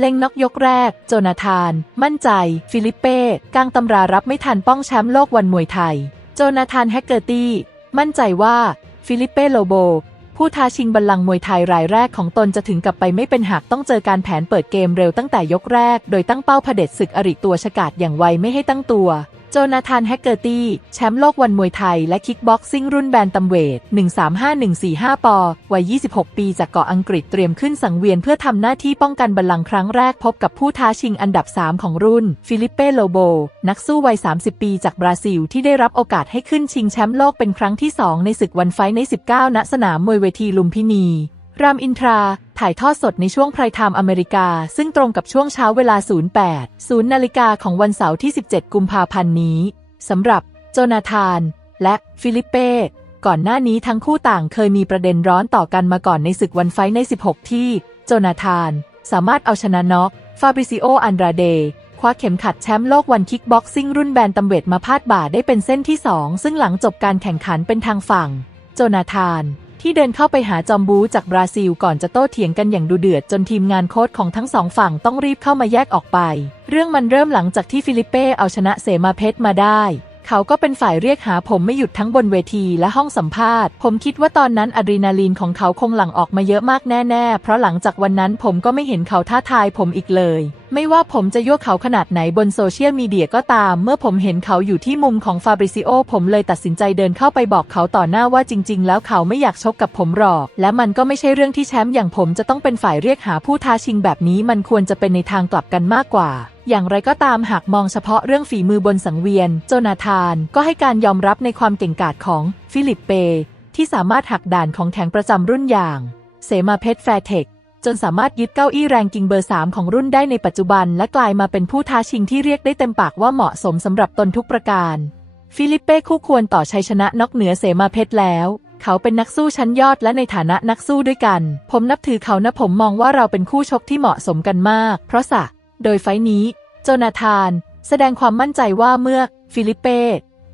เล็งนกยกแรก โจนาธาน มั่นใจ ฟิลิปเป้กางตำรารับไม่ทันป้องแชมป์โลกวันมวยไทย โจนาธานแฮกเกอร์ตี้ มั่นใจว่า ฟิลิปเป้โลโบ ผู้ท้าชิงบัลลังก์มวยไทยรายแรกของตนจะถึงกับไปไม่เป็นหากต้องเจอการแผนเปิดเกมเร็วตั้งแต่ยกแรก โดยตั้งเป้าเผด็จศึกอริตัวฉกาจอย่างไวไม่ให้ตั้งตัว โจนาธานแฮกเกอร์ตี้ แชมป์โลกวันมวยไทยและคิกบ็อกซิ่งรุ่นแบนตัมเวท 135145 ปอ วัย 26 ปีจากเกาะอังกฤษเตรียมขึ้นสังเวียนเพื่อทำหน้าที่ป้องกันบัลลังก์ครั้งแรกพบกับผู้ท้าชิงอันดับ 3 ของรุ่น ฟิลิปเป้โลโบ นักสู้วัย 30 ปีจากบราซิล ที่ได้รับโอกาสให้ขึ้นชิงแชมป์โลกเป็นครั้งที่ 2 ในศึกวันไฟใน 19 ณ สนามมวยเวทีลุมพินี รามอินทรา ถ่ายทอดสดในช่วงไพรไทม์อเมริกา ซึ่งตรงกับช่วงเช้าเวลา 08 0นาฬิกาของวันเสาร์ที่ 17 กุมภาพันธ์นี้สำหรับโจนาธาน และฟิลิปเป้ ก่อนหน้านี้ทั้งคู่ต่างเคยมีประเด็นร้อนต่อกันมาก่อนในศึกวันไฟใน 16 ที่ โจนาธาน สามารถเอาชนะน็อกฟาบริซิโอ อันดราเดคว้าเข็มขัดแชมป์โลกวันคิกบ็อกซิ่งรุ่นแบนตัมเวทมาพาดบ่าได้เป็นเส้นที่ 2 ซึ่งหลังจบการแข่งขันเป็นทางฝั่ง โจนาธาน ที่เดินเข้าไปหาจอมบูจากบราซิลก่อนจะโต้เถียงกันอย่างดูเดือดจนทีมงานโค้ชของทั้งสองฝั่งต้องรีบเข้ามาแยกออกไป เรื่องมันเริ่มหลังจากที่ฟิลิปเป้เอาชนะเสมาเพชรมาได้ เขาก็เป็นฝ่ายเรียกหาผมไม่หยุดทั้งบนเวทีและห้องสัมภาษณ์ ผมคิดว่าตอนนั้นอะดรีนาลีนของเขาคงหลั่งออกมาเยอะมากแน่ๆ เพราะหลังจากวันนั้นผมก็ไม่เห็นเขาท้าทายผมอีกเลย ไม่ว่าผมจะยั่วเขาขนาดไหนบนโซเชียลมีเดียก็ตาม เมื่อผมเห็นเขาอยู่ที่มุมของฟาบริซิโอผมเลยตัดสินใจเดินเข้าไปบอกเขาต่อหน้าว่าจริง ๆ แล้วเขาไม่อยากชกกับผมหรอก และมันก็ไม่ใช่เรื่องที่แชมป์อย่างผมจะต้องเป็นฝ่ายเรียกหาผู้ท้าชิงแบบนี้มันควรจะเป็นในทางกลับกันมากกว่า อย่างไรก็ตามหากมองเฉพาะเรื่องฝีมือบนสังเวียน โจนาธาน ก็ให้การยอมรับในความเก่งกาจของฟิลิปเป ที่สามารถหักด่านของแข็งประจำรุ่นอย่าง เสมาเพชรแฟร์เทคจนสามารถยึดเก้าอี้แรงกิงเบอร์ 3 ของรุ่นได้ในปัจจุบัน และกลายมาเป็นผู้ท้าชิงที่เรียกได้เต็มปากว่าเหมาะสมสำหรับตนทุกประการ ฟิลิปเป้คู่ควรต่อชัยชนะนอกเหนือเสมาเพชรแล้ว เขาเป็นนักสู้ชั้นยอดและในฐานะนักสู้ด้วยกัน ผมนับถือเขานะผมมองว่าเราเป็นคู่ชกที่เหมาะสมกันมาก เพราะสะ โดยไฟนี้ โจนาธาน แสดงความมั่นใจว่าเมื่อฟิลิปเป้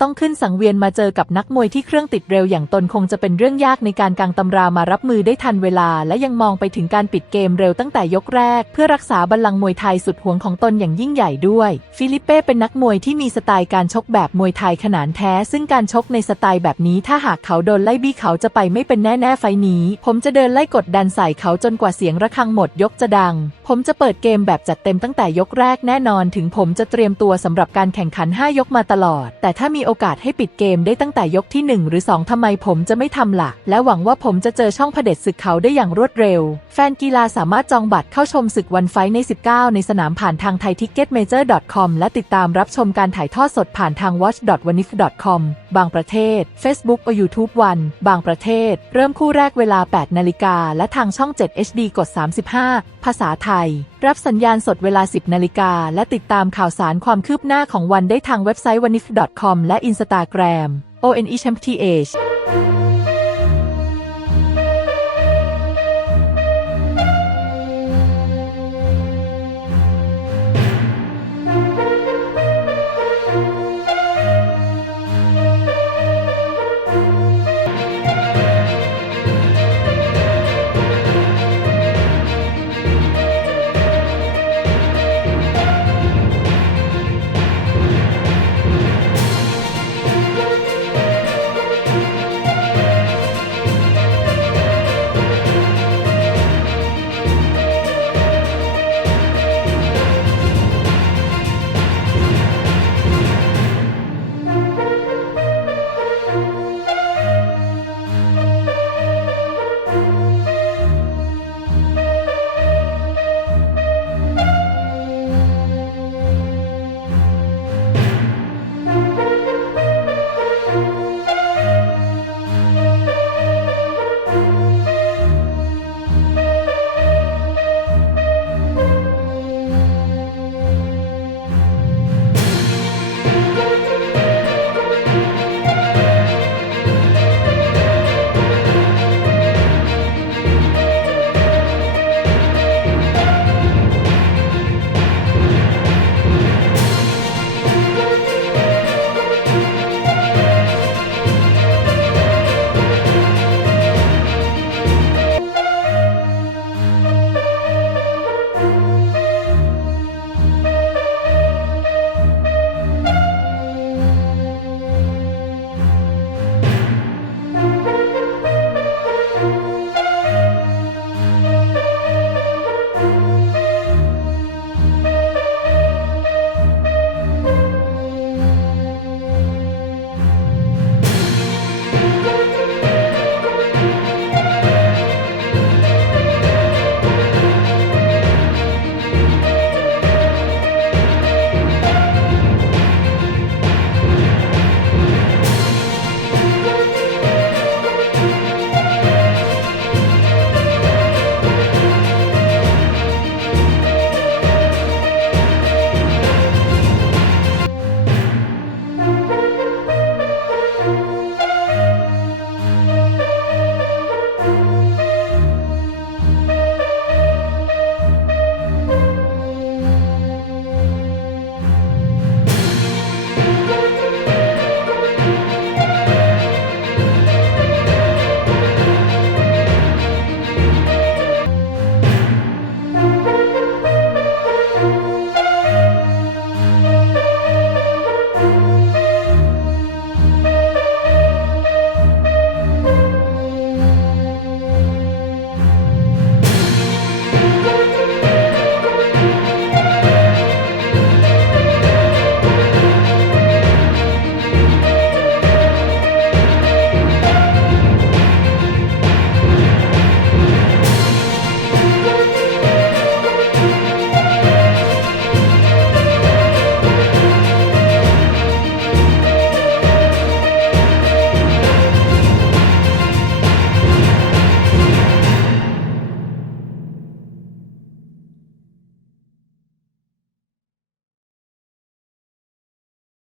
ต้องขึ้นสังเวียนมาเจอกับนักมวยที่เครื่องติดเร็วอย่างตนคงจะเป็นเรื่องยากในการกางตำรามารับมือได้ทันเวลา และยังมองไปถึงการปิดเกมเร็วตั้งแต่ยกแรก เพื่อรักษาบัลลังก์มวยไทยสุดหวงของตนอย่างยิ่งใหญ่ด้วย ฟิลิปเป้เป็นนักมวยที่มีสไตล์การชกแบบมวยไทยขนานแท้ ซึ่งการชกในสไตล์แบบนี้ถ้าหากเขาโดนไล่บี้เขาจะไปไม่เป็นแน่ๆไฟนี้ ผมจะเดินไล่กดดันใส่เขาจนกว่าเสียงระฆังหมดยกจะดัง ผมจะเปิดเกมแบบจัดเต็มตั้งแต่ยกแรกแน่นอน ถึงผมจะเตรียมตัวสำหรับการแข่งขัน 5 ยกมาตลอด แต่ถ้ามีโออกาสให้ปิดเกมได้ตั้งแต่ยกที่ 1 หรือ 2 ทำไมผมจะไม่ทำล่ะ และหวังว่าผมจะเจอช่องเผด็จศึกเขาได้อย่างรวดเร็ว แฟนกีฬาสามารถจองบัตรเข้าชมศึกวันไฟใน 19 ในสนามผ่านทางไทยทิกเก็ตเมเจอร์ .com และติดตามรับชมการถ่ายทอดสดผ่านทาง watch.wanif.com บางประเทศ Facebook or YouTube วันบางประเทศ เริ่มคู่แรกเวลา 8 นาฬิกาและทางช่อง 7 HD กด 35 ภาษาไทย รับสัญญาณสดเวลา 10 นาฬิกาและติดตามข่าวสารความคืบหน้าของวันได้ทางเว็บไซต์ wanif.com และอินสตาแกรม o n e c h a m p t h